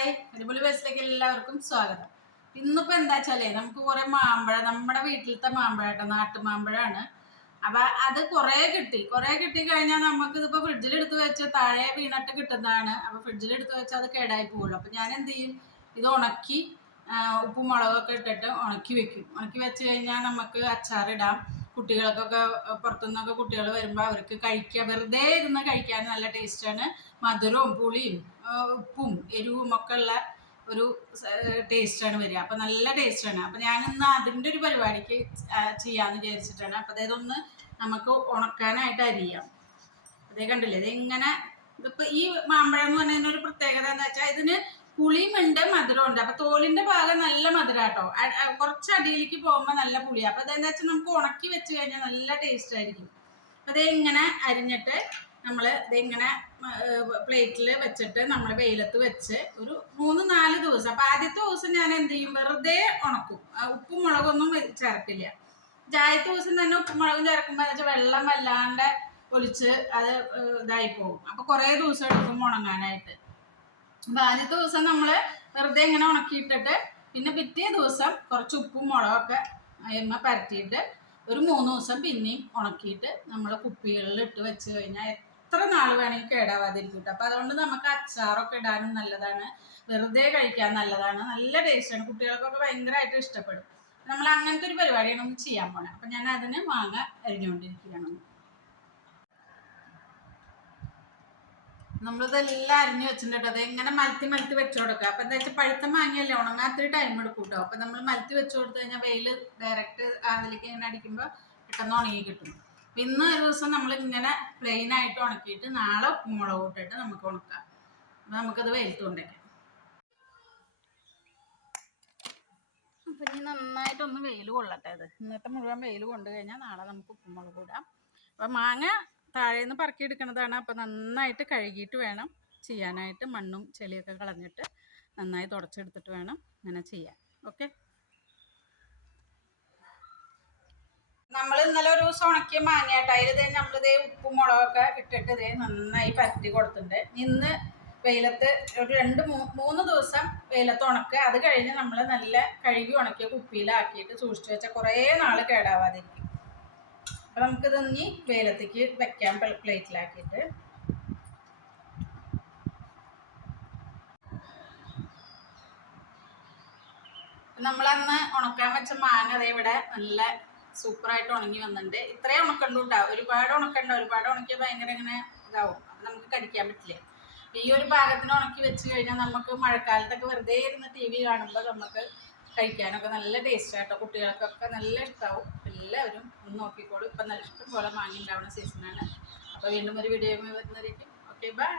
Hi. അടിപൊളി ബസ്സിലേക്ക് എല്ലാവർക്കും സ്വാഗതം. ഇന്നിപ്പോ എന്താ വെച്ചാലേ നമുക്ക് കുറെ മാമ്പഴ നമ്മുടെ വീട്ടിലത്തെ മാമ്പഴ കേട്ടോ നാട്ടു മാമ്പഴാണ് അപ്പൊ അത് കുറെ കിട്ടി. കുറെ കിട്ടി കഴിഞ്ഞാൽ നമുക്ക് ഇതിപ്പോ ഫ്രിഡ്ജിൽ എടുത്ത് വെച്ച് താഴെ വീണിട്ട് കിട്ടുന്നതാണ്. അപ്പൊ ഫ്രിഡ്ജിൽ എടുത്ത് വെച്ചാൽ അത് കേടായി പോകുള്ളൂ അപ്പൊ ഞാൻ എന്ത് ചെയ്യും? ഇത് ഉണക്കി ഉപ്പും മുളകൊക്കെ ഇട്ടിട്ട് ഉണക്കി വെക്കും. ഉണക്കി വെച്ച് കഴിഞ്ഞാൽ നമുക്ക് അച്ചാറിടാം. കുട്ടികൾക്കൊക്കെ പുറത്തുനിന്നൊക്കെ കുട്ടികൾ വരുമ്പോൾ അവർക്ക് കഴിക്കുക വെറുതെ ഇരുന്ന് കഴിക്കാൻ നല്ല ടേസ്റ്റാണ് മധുരവും പുളിയും ഉപ്പും എരിവും ഒക്കെ ഉള്ള ഒരു ടേസ്റ്റാണ് വരിക. അപ്പം നല്ല ടേസ്റ്റാണ് അപ്പം ഞാനിന്ന് അതിന്റെ ഒരു പരിപാടിക്ക് ചെയ്യാമെന്ന് വിചാരിച്ചിട്ടാണ്. അപ്പം അതായത് ഒന്ന് നമുക്ക് ഉണക്കാനായിട്ട് അരിയാം. അതേ കണ്ടില്ലേ? ഇത് ഇങ്ങനെ ഇതിപ്പോൾ ഈ മാമ്പഴം എന്ന് പറഞ്ഞതിനൊരു പ്രത്യേകത എന്താ വെച്ചാൽ ഇതിന് പുളിയും ഉണ്ട് മധുരവും ഉണ്ട് അപ്പൊ തോലിന്റെ ഭാഗം നല്ല മധുരാട്ടോ. കുറച്ച് അടിയിലേക്ക് പോകുമ്പോൾ നല്ല പുളി അപ്പൊ അതെന്താ വെച്ചാൽ നമുക്ക് ഉണക്കി വെച്ച് കഴിഞ്ഞാൽ നല്ല ടേസ്റ്റ് ആയിരിക്കും. അതേ ഇങ്ങനെ അരിഞ്ഞിട്ട് നമ്മൾ ഇങ്ങനെ പ്ലേറ്റിൽ വെച്ചിട്ട് നമ്മൾ വെയിലത്ത് വെച്ച് ഒരു മൂന്ന് നാല് ദിവസം. അപ്പൊ ആദ്യത്തെ ദിവസം ഞാൻ എന്ത് ചെയ്യും? വെറുതെ ഉണക്കും. ഉപ്പും മുളകൊന്നും ചേർക്കില്ല. ആദ്യത്തെ ദിവസം തന്നെ ഉപ്പും മുളകും ചേർക്കുമ്പോൾ വെച്ചാൽ വെള്ളം വല്ലാണ്ട് ഒലിച്ച് അത് ഇതായി പോകും. അപ്പൊ കുറേ ദിവസം എടുക്കും ഉണങ്ങാനായിട്ട്. അപ്പൊ ആദ്യത്തെ ദിവസം നമ്മൾ വെറുതെ ഇങ്ങനെ ഉണക്കിയിട്ടിട്ട് പിന്നെ പിറ്റേ ദിവസം കുറച്ച് ഉപ്പും മുളകൊക്കെ അതിന്മ പരത്തിയിട്ട് ഒരു മൂന്ന് ദിവസം പിന്നെയും ഉണക്കിയിട്ട് നമ്മൾ കുപ്പികളിൽ ഇട്ട് വെച്ച് കഴിഞ്ഞാൽ എത്ര നാൾ വേണമെങ്കിൽ കേടാവാതിരിക്കും കേട്ടോ അപ്പം അതുകൊണ്ട് നമുക്ക് അച്ചാറൊക്കെ ഇടാനും നല്ലതാണ്. വെറുതെ കഴിക്കാൻ നല്ലതാണ്. നല്ല ടേസ്റ്റാണ് കുട്ടികൾക്കൊക്കെ ഭയങ്കരമായിട്ട് ഇഷ്ടപ്പെടും. നമ്മൾ അങ്ങനത്തെ ഒരു പരിപാടിയാണ് ഒന്ന് ചെയ്യാൻ പോണേ. അപ്പം ഞാൻ അതിന് മാങ്ങ അരിഞ്ഞുകൊണ്ടിരിക്കുകയാണ്. നമ്മളിതെല്ലാം അരിഞ്ഞു വെച്ചിട്ടുണ്ട് അത് എങ്ങനെ മലത്തി മലത്തി വെച്ചു കൊടുക്കുക. അപ്പൊ എന്താ വെച്ചാൽ പഴുത്ത മാങ്ങയല്ലേ ഉണങ്ങാത്തൊരു ടൈം എടുക്കും കേട്ടോ അപ്പൊ നമ്മൾ മലത്തി വെച്ചു കൊടുത്തു കഴിഞ്ഞാൽ വെയിൽ ഡയറക്റ്റ് അതിലേക്ക് ഇങ്ങനെ അടിക്കുമ്പോൾ പെട്ടെന്ന് ഉണങ്ങി കിട്ടും. ഇന്ന് ഒരു ദിവസം നമ്മൾ ഇങ്ങനെ പ്ലെയിൻ ആയിട്ട് ഉണക്കിയിട്ട് നാളെ ഉപ്പുമുളക് ഇട്ടിട്ട് നമുക്ക് ഉണക്കാം. അപ്പൊ നമുക്കത് വെയിലത്ത് കൊണ്ടേക്കാം. അപ്പൊ ഇനി നന്നായിട്ടൊന്ന് വെയിൽ കൊള്ളട്ടെ ഇത്. ഇന്നത്തെ മുഴുവൻ വെയിൽ കൊണ്ടു കഴിഞ്ഞാൽ നാളെ നമുക്ക് ഉപ്പുമുളക് കൂടാം അപ്പൊ മാങ്ങ താഴേന്ന് പറക്കി എടുക്കുന്നതാണ് അപ്പോൾ നന്നായിട്ട് കഴുകിയിട്ട് വേണം ചെയ്യാനായിട്ട്. മണ്ണും ചെളിയൊക്കെ കളഞ്ഞിട്ട് നന്നായി തുടച്ചെടുത്തിട്ട് വേണം അങ്ങനെ ചെയ്യാൻ. ഓക്കെ? നമ്മൾ ഇന്നലെ ഒരു ദിവസം ഉണക്കിയ മാങ്ങയായിട്ട് അതിൽ നമ്മളിതേ ഉപ്പും മുളകൊക്കെ ഇട്ടിട്ട് ഇതേ നന്നായി പരത്തി കൊടുത്തിട്ടുണ്ട്. ഇന്ന് വെയിലത്ത് ഒരു രണ്ട് മൂന്ന് ദിവസം വെയിലത്ത് ഉണക്കുക അത് കഴിഞ്ഞ് നമ്മൾ നല്ല കഴുകി ഉണക്കിയ കുപ്പിയിലാക്കിയിട്ട് സൂക്ഷിച്ചു വെച്ചാൽ കുറേ നാൾ കേടാവാതിരിക്കും. അപ്പം ഇനി വെയിലത്തേക്ക് വെക്കാം പ്ലേറ്റിലാക്കിയിട്ട്. നമ്മളന്ന് ഉണക്കാൻ വെച്ച മാങ്ങ അതേ ഇവിടെ നല്ല സൂപ്പറായിട്ട് ഉണങ്ങി വന്നിട്ടുണ്ട്. ഇത്രയും ഉണക്കണ്ടു കേട്ടോ ഒരുപാട് ഉണക്കണ്ട ഒരുപാട് ഉണക്കിയ ഭയങ്കര ഇങ്ങനെ ഇതാവും. അപ്പൊ നമുക്ക് കടിക്കാൻ പറ്റില്ല. ഈ ഒരു പാകത്തിന് ഉണക്കി വെച്ച് കഴിഞ്ഞാൽ നമുക്ക് മഴക്കാലത്തൊക്കെ വെറുതെ ഇരുന്ന് ടി വി കാണുമ്പോൾ നമുക്ക് കഴിക്കാനൊക്കെ നല്ല ടേസ്റ്റ് ആട്ടോ. കുട്ടികൾക്കൊക്കെ നല്ല ഇഷ്ടമാവും എല്ലാവരും ഒന്ന് നോക്കിക്കോളും. ഇപ്പം നല്ല ഇഷ്ടം പോലെ മാങ്ങ ഉണ്ടാവുന്ന സീസണാണ് അപ്പോൾ വീണ്ടും ഒരു വീഡിയോ വരുന്നതായിരിക്കും. Okay bye